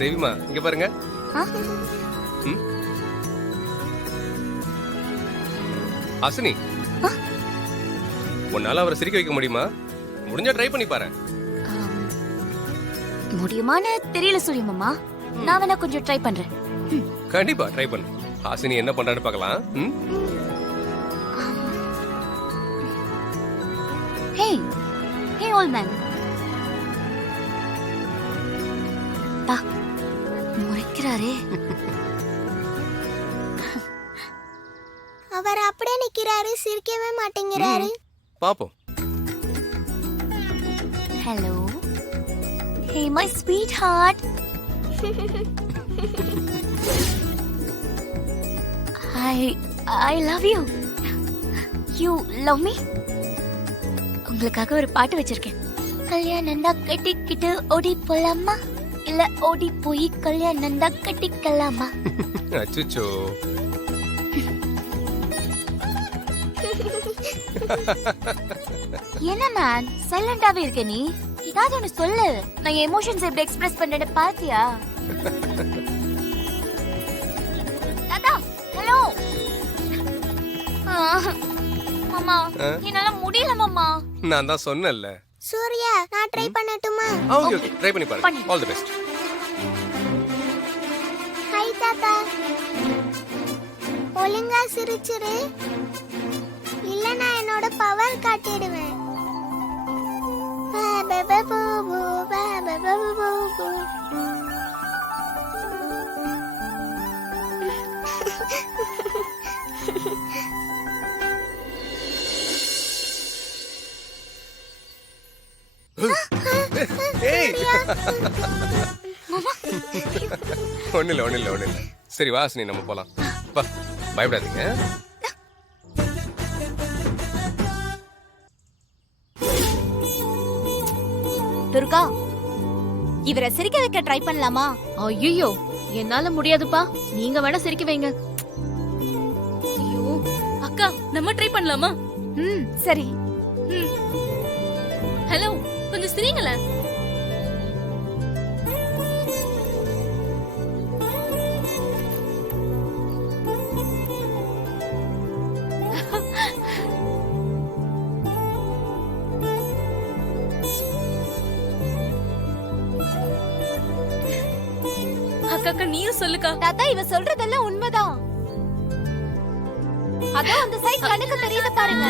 தேவிமா இங்க பாருங்க. ம்? ஹாசினி, உன்னால அவரை சிரிக்க வைக்க முடியுமா? முடிஞ்சா ட்ரை பண்ணி பாரு. முடியுமான்னு தெரியல சூரிய மாமா. நான் வேணா கொஞ்சம் ட்ரை பண்றேன். கண்டிப்பா ட்ரை பண்ணு. ஹாசினி என்ன பண்றான்னு பார்க்கலாம். ஹே ஹே ஓல்ட் மேன், பா முறைக்கிறாரே. அவர் அப்படியே நிக்கிறாரு, சிரிக்கவே மாட்டேங்கிறாரு. பாப்போம். Hello, hey my sweetheart. I love you. You love me? உங்களுக்காக ஒரு பாட்டு வச்சிருக்கேன். கல்யாணம் தான் கட்டிக்கிட்டு ஓடி போலாமா, இல்ல ஓடி போய் கல்யாணம் தான் கட்டிக்கலாமா? அச்சச்சோ. என்ன மேன் சைலண்டாவே இருக்க நீ? ஏதாவது ஒன்னு சொல்லு. நான் எமோஷன்ஸ் எப்படி எக்ஸ்பிரஸ் பண்றேன்னு பாத்தியா? தாத்தா ஹலோ. மாமா என்னால முடியல மாமா. நான் தான் சொன்னேன்ல. சூர்யா, நான் ட்ரை பண்ணட்டுமா? ஓகே ஓகே ட்ரை பண்ணி பாருங்க. All the best. ஹாய் தாத்தா. ஒழுங்கா சிரிச்சிரு, இல்ல நான் என்னோட பவர் காட்டிடுவேன். ஒண்ணு இல்ல. சரி வாசினி நம்ம போலாம். வா, பயப்படாதீங்க. துர்கா, இவரை சிரிக்க வைக்க ட்ரை பண்ணலாமா? ஐயோ, என்னால முடியாதுப்பா. நீங்க வேணா சிரிக்க வைங்க. ஐயோ அக்கா, நம்ம ட்ரை பண்ணலாமா? சரி. ஹலோ, கொஞ்சம் சிரிங்களே. அக்கா நீயும் சொல்லுக்கா. தாத்தா, இவ சொல்றதெல்லாம் உண்மைதான். அதான் அந்த சைஸ் கணக்கு தெரியுது பாருங்க.